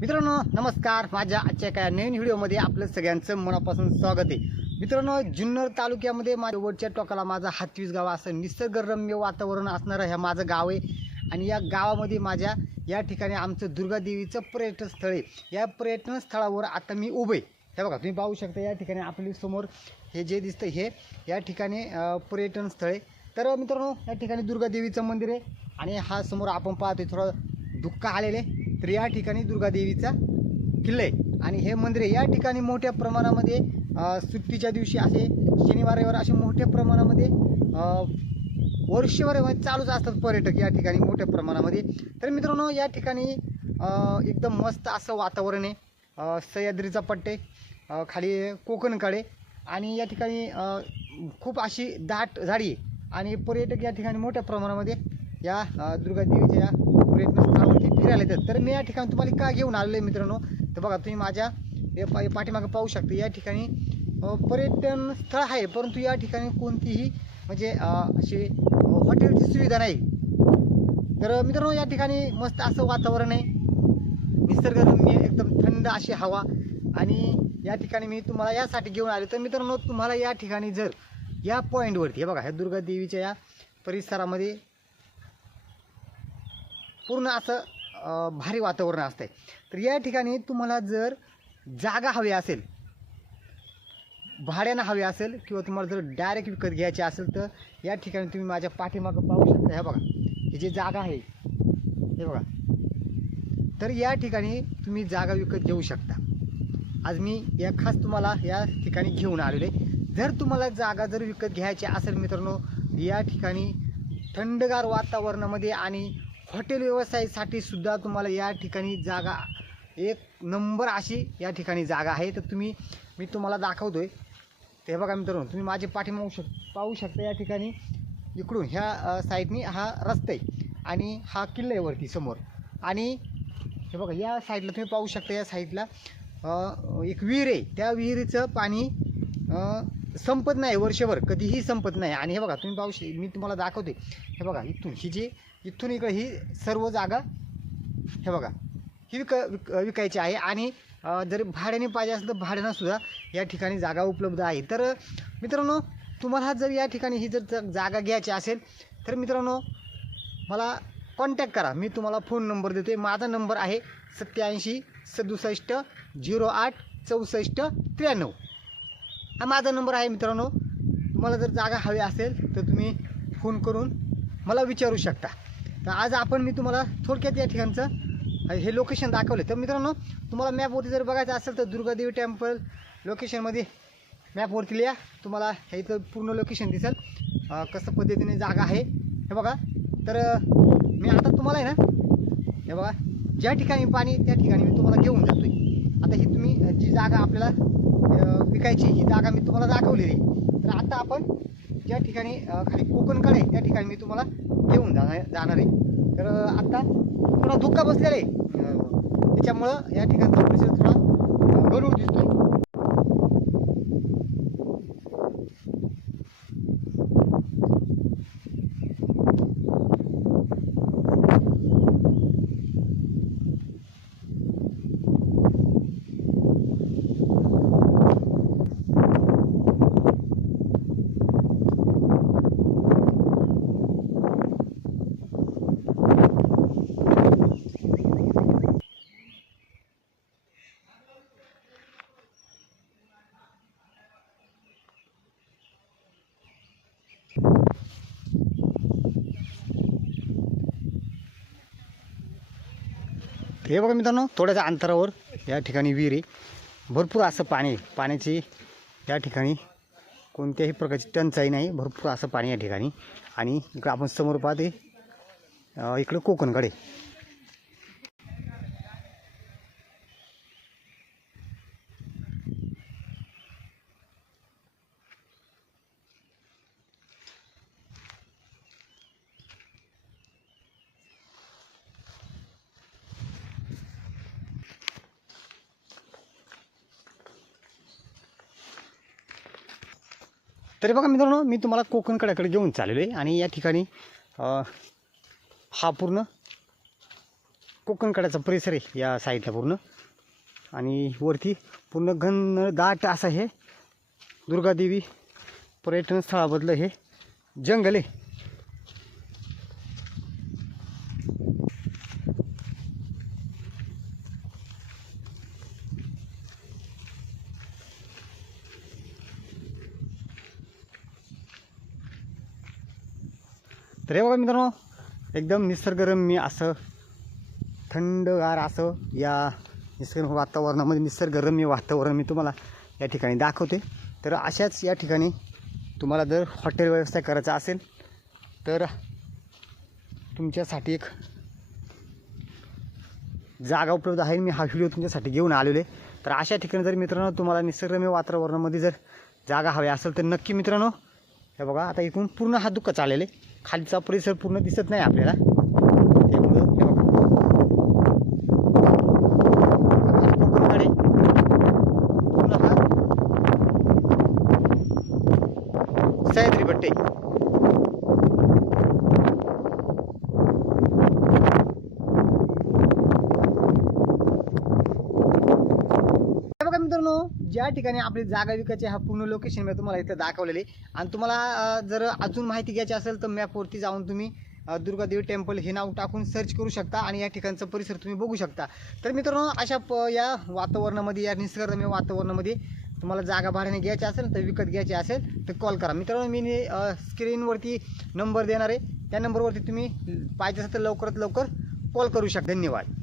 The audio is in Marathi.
मित्रांनो नमस्कार. माझ्या आजच्या एका नवीन व्हिडिओमध्ये आपलं सगळ्यांचं मनापासून स्वागत आहे. मित्रांनो जुन्नर तालुक्यामध्ये माझ्या वरच्या टोकाला माझा हातवीस गाव असं निसर्गरम्य वातावरण असणारं ह्या माझं गाव आहे. आणि या गावामध्ये माझ्या या ठिकाणी आमचं दुर्गादेवीचं पर्यटन स्थळ आहे. या पर्यटन स्थळावर आता मी उभे आहे. हे बघा तुम्ही पाहू शकता या ठिकाणी आपली समोर हे जे दिसतं हे या ठिकाणी पर्यटन स्थळ आहे. तर मित्रांनो या ठिकाणी दुर्गादेवीचं मंदिर आहे. आणि हा समोर आपण पाहतोय थोडं दुःख आलेले तर या ठिकाणी दुर्गादेवीचा किल्ला आहे. आणि हे मंदिर आहे. या ठिकाणी मोठ्या प्रमाणामध्ये सुट्टीच्या दिवशी असे शनिवार रविवार असे मोठ्या प्रमाणामध्ये वर्षभर चालूच असतात पर्यटक या ठिकाणी मोठ्या प्रमाणामध्ये. तर मित्रांनो या ठिकाणी एकदम मस्त असं वातावरण आहे. सह्याद्रीचा पट्टे खाली कोकणकडे आणि या ठिकाणी खूप अशी दाट झाडी आहे. आणि पर्यटक या ठिकाणी मोठ्या प्रमाणामध्ये या दुर्गा दुर्गादेवीच्या या प्रयत्नस्थळावरती फिरायला येतात. तर मी या ठिकाणी तुम्हाला का घेऊन आलेलो आहे मित्रांनो? तर बघा तुम्ही माझ्या या पा पाठीमागं पाहू शकता या ठिकाणी पर्यटन स्थळ आहे परंतु या ठिकाणी कोणतीही म्हणजे अशी हॉटेलची सुविधा नाही. तर मित्रांनो या ठिकाणी मस्त असं वातावरण आहे. निसर्गरम्य एकदम थंड अशी हवा. आणि या ठिकाणी मी तुम्हाला यासाठी घेऊन आले. तर मित्रांनो तुम्हाला या ठिकाणी जर या पॉईंटवरती हे बघा ह्या दुर्गा देवीच्या या परिसरामध्ये पूर्ण असं भारी वातावरण असतंय. तर या ठिकाणी तुम्हाला जर जागा हवी असेल भाड्यानं हवी असेल किंवा तुम्हाला जर डायरेक्ट विकत घ्यायची असेल तर या ठिकाणी तुम्ही माझ्या पाठीमागं पाहू शकता. हे बघा ही जी जागा आहे हे बघा. तर या ठिकाणी तुम्ही जागा विकत घेऊ शकता. आज मी या खास तुम्हाला या ठिकाणी घेऊन आलेले जर तुम्हाला जागा जर विकत घ्यायची असेल मित्रांनो या ठिकाणी थंडगार वातावरणामध्ये आणि हॉटेल व्यवसायासाठी सुद्धा तुम्हाला या ठिकाणी जागा एक नंबर अशी या ठिकाणी जागा आहे. तर तुम्ही मी तुम्हाला दाखवतो आहे ते बघा मित्रांनो तुम्ही माझे पाठीमागू शक पाहू शकता या ठिकाणी इकडून ह्या साईडनी हा रस्ता आहे आणि हा किल्ला आहे वरती समोर. आणि हे बघा या साईडला तुम्ही पाहू शकता या साईडला एक विहीर आहे. त्या विहिरीचं पाणी संपत नाही वर्षभर कधीही संपत नाही. आणि हे बघा तुम्ही पाहू मी तुम्हाला दाखवते. हे बघा इथून ही जी इथून इकडे ही सर्व जागा हे बघा ही विक विक विकायची आहे. आणि जर भाड्याने पाहिजे असेल तर भाड्यानंसुद्धा या ठिकाणी जागा उपलब्ध आहे. तर मित्रांनो तुम्हाला जर या ठिकाणी ही जर जा- जागा घ्यायची असेल तर मित्रांनो मला कॉन्टॅक्ट करा. मी तुम्हाला फोन नंबर देतो आहे माझा नंबर आहे सत्याऐंशी सदुसष्ट झिरो आठ चौसष्ट त्र्याण्णव. हा माझा नंबर आहे मित्रांनो. तुम्हाला जर जागा हवी असेल तर तुम्ही फोन करून मला विचारू शकता. तर आज आपण मी तुम्हाला थोडक्यात या ठिकाणचं हे लोकेशन दाखवलं तर मित्रांनो तुम्हाला मॅपवरती जर बघायचं असेल तर दुर्गादेवी टेम्पल लोकेशनमध्ये मॅपवरती लिहा. तुम्हाला हे इथं पूर्ण लोकेशन दिसेल. कसं पद्धतीने जागा आहे. हे बघा. तर मी आता तुम्हाला आहे ना हे बघा. ज्या ठिकाणी पाणी त्या ठिकाणी मी तुम्हाला घेऊन जातो आता ही तुम्ही जी जागा आपल्याला विकायची ही जागा मी तुम्हाला दाखवलेली आहे. तर आता आपण ज्या ठिकाणी खाली कोकणकडे आहे, त्या ठिकाणी मी तुम्हाला घेऊन जाणार जाणार आहे. तर आत्ता आता थोडा धुक्का बसलेला आहे. त्याच्यामुळं या ठिकाणचा परिसर थोडा गरुड दिसतो हे बघा मित्रांनो थोड्याशा अंतरावर या ठिकाणी विहीर आहे. भरपूर असं पाणी आहे. पाण्याची या ठिकाणी कोणत्याही प्रकारची टंचाई नाही. भरपूर असं पाणी या ठिकाणी. आणि इकडं आपण समोर पाहते इकडं कोकणकडे. तरी बघा मित्रांनो मी तुम्हाला कोकणकड्याकडे घेऊन चाललेलो आहे आणि या ठिकाणी हा पूर्ण कोकण कड्याचा परिसर आहे या साईडला पूर्ण. आणि वरती पूर्ण घन दाट असं हे दुर्गादेवी पर्यटन स्थळाबदलं हे जंगल आहे. तर हे बघा मित्रांनो एकदम निसर्गरम्य असं थंडगार असं या निसर्ग वातावरणामध्ये निसर्गरम्य वातावरण मी तुम्हाला या ठिकाणी दाखवते. तर अशाच या ठिकाणी तुम्हाला जर हॉटेल व्यवस्था करायचा असेल तर तुमच्यासाठी एक जागा उपलब्ध आहे. मी हा व्हिडिओ तुमच्यासाठी घेऊन आलेले तर अशा ठिकाणी जर मित्रांनो तुम्हाला निसर्गरम्य वातावरणामध्ये जर जागा हवी असेल तर नक्की मित्रांनो हे बघा आता इकडून पूर्ण हा दुःख चाललेले खालचा परिसर पूर्ण दिसत नाही आपल्याला. त्यामुळं हे बघा. सह्याद्री पट्टे हे बघा मित्रांनो ज्या ठिकाणी आपली जागा विकायची हा पूर्ण लोकेशन मी तुम्हाला इथं दाखवलेली आणि तुम्हाला जर अजून माहिती घ्यायची असेल तर मॅपवरती जाऊन तुम्ही दुर्गादेवी टेम्पल हे नाव टाकून सर्च करू शकता आणि या ठिकाणचं परिसर तुम्ही बघू शकता. तर मित्रांनो अशा प या वातावरणामध्ये या निसर्गरम्य वातावरणामध्ये तुम्हाला जागा भाड्याने घ्यायची असेल तर विकत घ्यायची असेल तर कॉल करा. मित्रांनो मी स्क्रीनवरती नंबर देणार आहे. त्या नंबरवरती तुम्ही पाहिजे असेल तर लवकरात लवकर कॉल करू शकता. धन्यवाद.